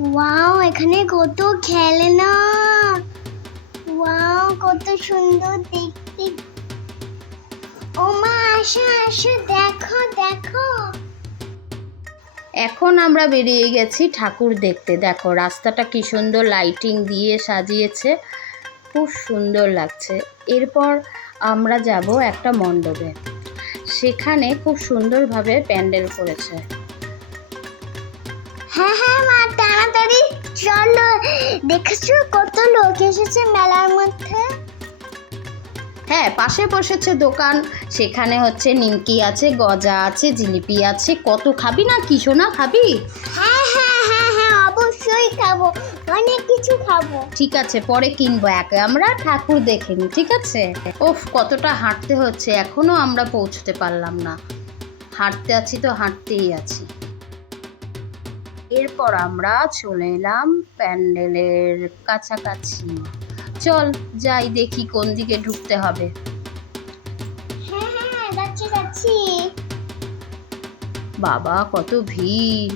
Wow এখানে কত খেলনা। ওয়াও কত সুন্দর দেখতে। ও মা, আসো আসো, দেখো দেখো। এখন আমরা বেরিয়ে গেছি ঠাকুর দেখতে। দেখো, রাস্তাটা কি সুন্দর লাইটিং দিয়ে সাজিয়েছে। খুব সুন্দর লাগছে। এরপর আমরা যাব একটা মণ্ডপে। সেখানে খুব সুন্দরভাবে প্যান্ডেল করেছে। হ্যাঁ হ্যাঁ মা তাড়াতাড়ি চলো। দেখেছ কত লোক এসেছে মেলার মধ্যে? হ্যাঁ পাশে বসেছে দোকান। সেখানে হচ্ছে নিমকি আছে গজা আছে জিলিপি আছে। কত খাবি না কিছু না খাবি? হ্যাঁ হ্যাঁ হ্যাঁ হ্যাঁ অবশ্যই খাব। অনেক কিছু খাব। ঠিক আছে পরে কিনবো একে। আমরা ঠাকুর দেখে নিই ঠিক আছে? ওফ কতটা হাঁটতে হচ্ছে। এখনও আমরা পৌঁছতে পারলাম না। হাঁটতে আছি তো হাঁটতেই আছি। এরপর আমরা চলে এলাম প্যান্ডেলের কাছাকাছি। চল যাই দেখি কোন দিকে ঢুকতে হবে। হ্যাঁ হ্যাঁ বাবা কত ভিড়।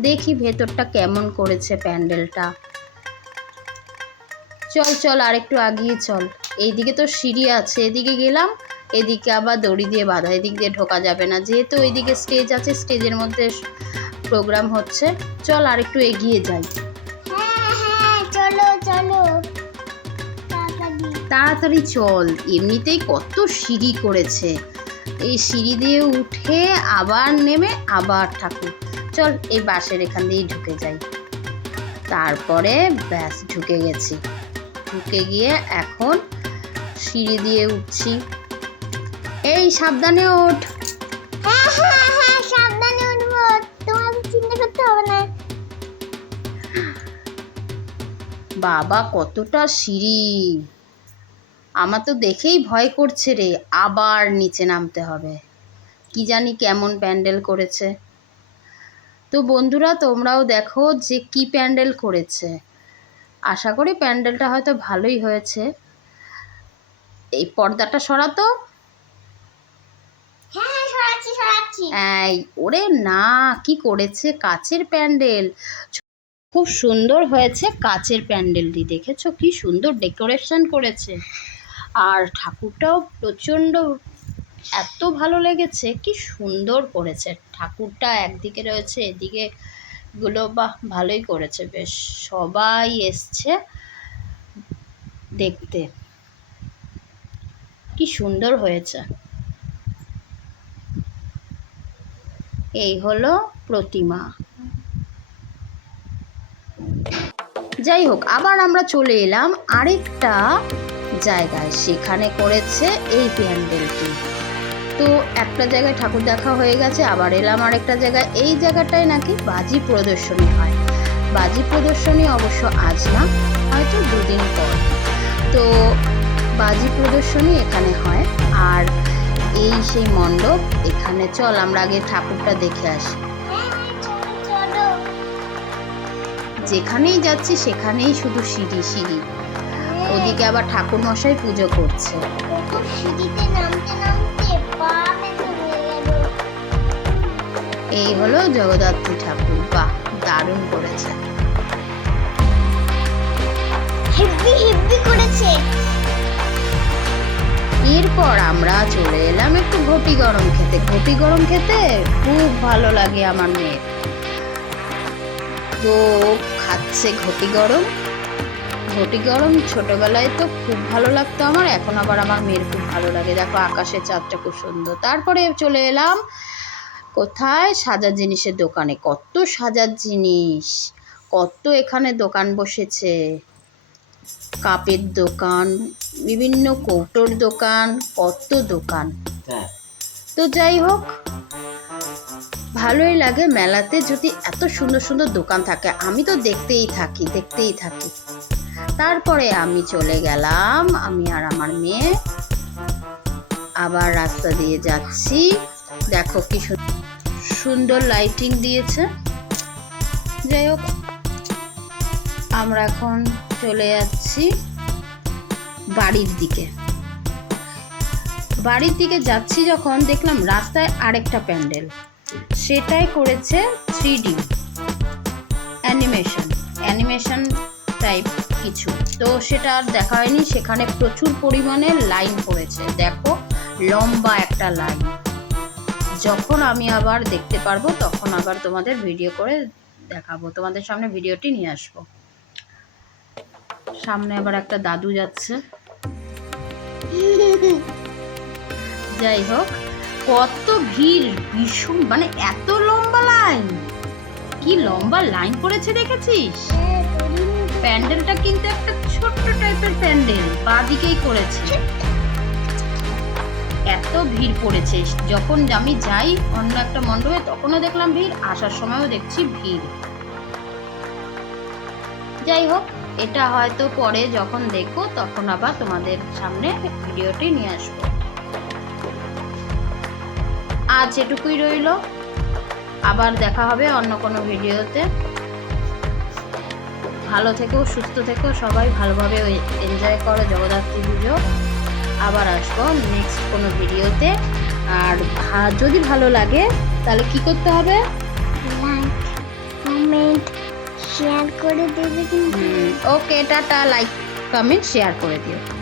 দেখি ভেতরটা কেমন করেছে প্যান্ডেলটা। চল চল আর একটু আগিয়ে চল। এইদিকে তো সিঁড়ি আছে এদিকে গেলাম। এদিকে আবার দড়ি দিয়ে বাঁধা এদিক দিয়ে ঢোকা যাবে না। যেহেতু ওইদিকে স্টেজ আছে স্টেজের মধ্যে প্রোগ্রাম হচ্ছে। চল আর একটু এগিয়ে যাই। তাড়াতাড়ি চল। এমনিতেই কত সিঁড়ি করেছে। এই সিঁড়ি দিয়ে উঠে আবার নেমে আবার ঠাকুর। চল, এই বাসের এখান দিয়েই ঢুকে যাই। তারপরে ব্যাস, ঢুকে গেছি। ঢুকে গিয়ে এখন সিঁড়ি দিয়ে উঠছি। এই সাবধানে ওঠ। হবে না বাবা, কতটা সিঁড়ি। আমার তো দেখেই ভয় করছে রে, আবার নিচে নামতে হবে। কি জানি কেমন প্যান্ডেল করেছে। তো বন্ধুরা, তোমরাও দেখো যে কি প্যান্ডেল করেছে। আশা করি প্যান্ডেলটা হয়তো ভালোই হয়েছে। এই পর্দাটা সরাতো হ্যাঁ হ্যাঁ সরাচ্ছি সরাচ্ছি এই ওরে না, কি করেছে? কাচের প্যান্ডেল। খুব সুন্দর হয়েছে কাচের প্যান্ডেলটি, দেখেছ? কি সুন্দর ডেকোরেশন করেছে। আর ঠাকুরটাও প্রচণ্ড, এত ভালো লেগেছে, কি সুন্দর করেছে। ঠাকুরটা একদিকে রয়েছে, এদিকে গুলো, বাহ, ভালোই করেছে বেশ। সবাই এসছে দেখতে। কি সুন্দর হয়েছে। এই হলো প্রতিমা। যাই হোক, আবার আমরা চলে এলাম আরেকটা জায়গায়। সেখানে করেছে এই প্যান্ডেলটি। তো একটা জায়গায় ঠাকুর দেখা হয়ে গেছে, আবার এলাম আরেকটা জায়গায়। এই জায়গাটায় নাকি বাজি প্রদর্শনী হয়। বাজি প্রদর্শনী অবশ্য আজ না, হয়তো দুদিন পর। তো বাজি প্রদর্শনী এখানে হয়। সেই মণ্ডপ। এখানে চল, আমরা আগে ঠাকুরটা দেখে আসি। যেখানেই যাচ্ছি, সেখানেই শুধু সিঁড়ি সিঁড়ি। ওদিকে আবার ঠাকুর মশাই পুজো করছে। এই হলো জগদ্ধাত্রী ঠাকুর। বাহ, দারুণ করেছে। এরপর আমরা চলে এলাম একটু ঘটি গরম খেতে। ঘটি গরম খেতে খুব ভালো লাগে আমার মেয়ের তো খাচ্ছে ঘটি গরম। ঘটি গরম ছোটবেলায় তো খুব ভালো লাগতো আমার, এখন আবার আমার মেয়ের খুব ভালো লাগে। দেখো আকাশের চাঁদটা খুব সুন্দর। তারপরে চলে এলাম কোথায়? সাজার জিনিসের দোকানে। কত সাজার জিনিস, কত এখানে দোকান বসেছে। কাপের দোকান বিভিন্ন কৌটোর দোকান কত দোকান। তো যাই হোক ভালোই লাগে মেলাতে যদি এত সুন্দর সুন্দর দোকান থাকে। আমি তো দেখতেই থাকি দেখতেই থাকি। তারপরে আমি চলে গেলাম আমি আর আমার মেয়ে। আবার রাস্তা দিয়ে যাচ্ছি। দেখো কি সুন্দর লাইটিং দিয়েছে। যাই হোক আমরা এখন চলে যাচ্ছি। বাড়ির দিকে। বাড়ির দিকে যাচ্ছি যখন দেখলাম রাস্তায় আরেকটা প্যান্ডেল। সেটাই করেছে three D animation. Animation type কিছু। তো সেটা আর দেখা হয়নি। সেখানে প্রচুর পরিমাণে লাইন পড়েছে দেখো, লম্বা একটা লাইন। যখন আমি আবার দেখতে পারব, তখন আবার তোমাদের ভিডিও করে দেখাবো। তোমাদের সামনে ভিডিওটি নিয়ে আসব। সামনে আবার একটা দাদু যাচ্ছে। যাই হোক, কত ভিড়, ভীষণ মানে এত লম্বা লাইন কি লম্বা লাইন পড়েছে দেখেছিস। প্যান্ডেলটা কিন্তু একটা ছোট্ট টাইপের প্যান্ডেল বাঁ দিকেই করেছে। এত ভিড় পড়েছে। যখন আমি যাই অন্য একটা মণ্ডপে, তখনও দেখলাম ভিড়, আসার সময়ও দেখছি ভিড়। যাই হোক, এটা হয়তো পরে যখন দেখব, তখন আবার তোমাদের সামনে ভিডিওটি নিয়ে আসব। আজ এটুকুই রইল। আবার দেখা হবে অন্য কোনো ভিডিওতে। ভালো থেকো, সুস্থ থেকো, সবাই ভালোভাবে এনজয় করো জগদ্ধাত্রী পুজো। আবার আসব নেক্সট কোনো ভিডিওতে। আর যদি ভালো লাগে, তাহলে কি করতে হবে? কমেন্ট শেয়ার করে দেবে কিন্তু। Okay ta-ta like comment share করে দিও।